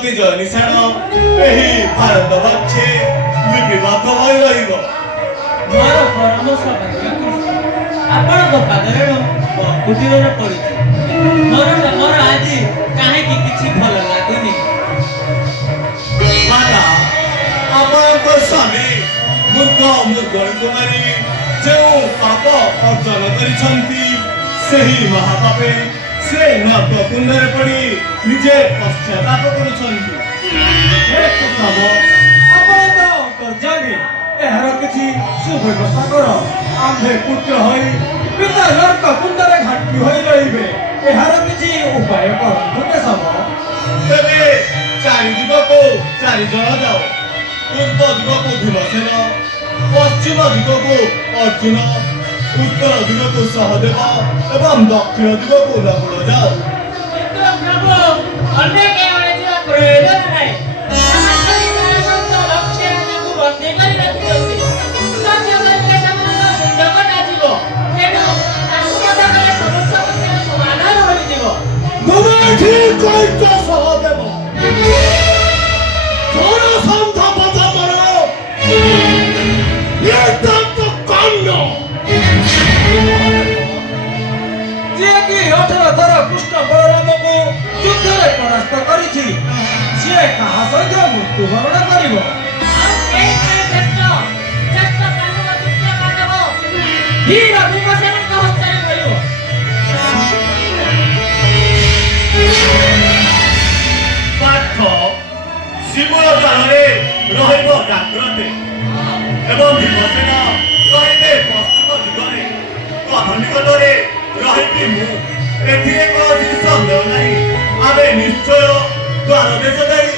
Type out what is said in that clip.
ପ୍ରତି ଜୟ ନିଶାଣ ଏହି ଭାରତ ବର୍ଷେ ଲିପିବଦ୍ଧ ହୋଇ ରହିବ। ମୋର ପରାମର୍ଶ ଆପଣଙ୍କ ପାଦରେ କୁଟୀରରେ ପଡ଼ିଛି। ମୋର ଆଜି କାହିଁକି କିଛି ଭଲ ଲାଗୁନି। ମାତା, ଆପଣଙ୍କ ସ୍ୱାମୀ ମୂର୍ଖଙ୍କୁ ମାରି ଯେଉଁ ପାପ ଅର୍ଜନ କରିଛନ୍ତି ସେହି ମହାପାପେ ସେ ନର୍କ କୁଣ୍ଡରେ ପଡ଼ି ନିଜେ ପଶ୍ଚାତାପ କରୁଛନ୍ତି। ଆପଣ ତ ଅନ୍ତର୍ଯାମୀ, ଏହାର କିଛି ସୁବ୍ୟବସ୍ଥା କର। ଆମ୍ଭେ ପୁତ୍ର ହୋଇ ପିତା ନର୍କ କୁଣ୍ଡରେ ଘାଟି ହୋଇ ରହିବେ। ଏହାର କିଛି ଉପାୟ କରନ୍ତୁ କେଶବ। ତେବେ ଚାରି ଦିଗକୁ 4 ଜଣ ଯାଅ। ପୂର୍ବ ଦିଗକୁ ଭୀମସେନ, ପଶ୍ଚିମ ଦିଗକୁ ଅର୍ଜୁନ, ଉତ୍ତର ଦିଗକୁ ସହଦେବ ଏବଂ ଦକ୍ଷିଣ ଦିଗକୁ ନକୁଳ ଯାଅ। କିନ୍ତୁ ପ୍ରଭୁ ଅନ୍ୟ କେଉଁଠି ଯିବା ପ୍ରୟୋଜନ ନାହିଁ। ଲକ୍ଷ୍ୟ ରାଜାକୁ ବନ୍ଦୀ କରି ରଖିଛନ୍ତି। ଲକ୍ଷ୍ୟ କରିଲେ ସେମାନଙ୍କ ମୁଣ୍ଡ କଟାଯିବ। ତେଣୁ ତାଙ୍କୁ ମଧ୍ୟ କଲେ ସମସ୍ତ ପ୍ରଶ୍ନର ସମାଧାନ ହୋଇଯିବ। ତୁମେ ଠିକ କହିଛ ସହଦେବ। ଜରାସନ୍ଧ ବଧ ମୋର ନିତାନ୍ତ କାମ୍ୟ। ଯିଏକି 18 ଥର କୃଷ୍ଣ ବଳରାମକୁ ଯୁଦ୍ଧରେ ପରାସ୍ତ କରିଛି, ସିଏ କାହା ସହିତ ମୃତ୍ୟୁବରଣ କରିବ? ଆଉ କେହି ନାହିଁ ଶ୍ରେଷ୍ଠ ପାଣ୍ଡବ ତୃତୀୟ ପାଣ୍ଡବ ବୀର ଭୀମସେନଙ୍କ ହସ୍ତରେ ମିଳିବ। ପାଠ ଶିମୁଳ ଦାନରେ ରହିବ ଜାଗ୍ରତେ ଏବଂ ଭୀମସେନ ରହିବେ ପଶ୍ଚିମ ଦିଗରେ। ପଥ ନିକଟରେ ରହିବି ମୁଁ। ଏଥିରେ କୌଣସି ସନ୍ଦେହ ନାହିଁ। ଆମେ ନିଶ୍ଚୟ ଦ୍ୱାର ଦେଶ ଦେଇ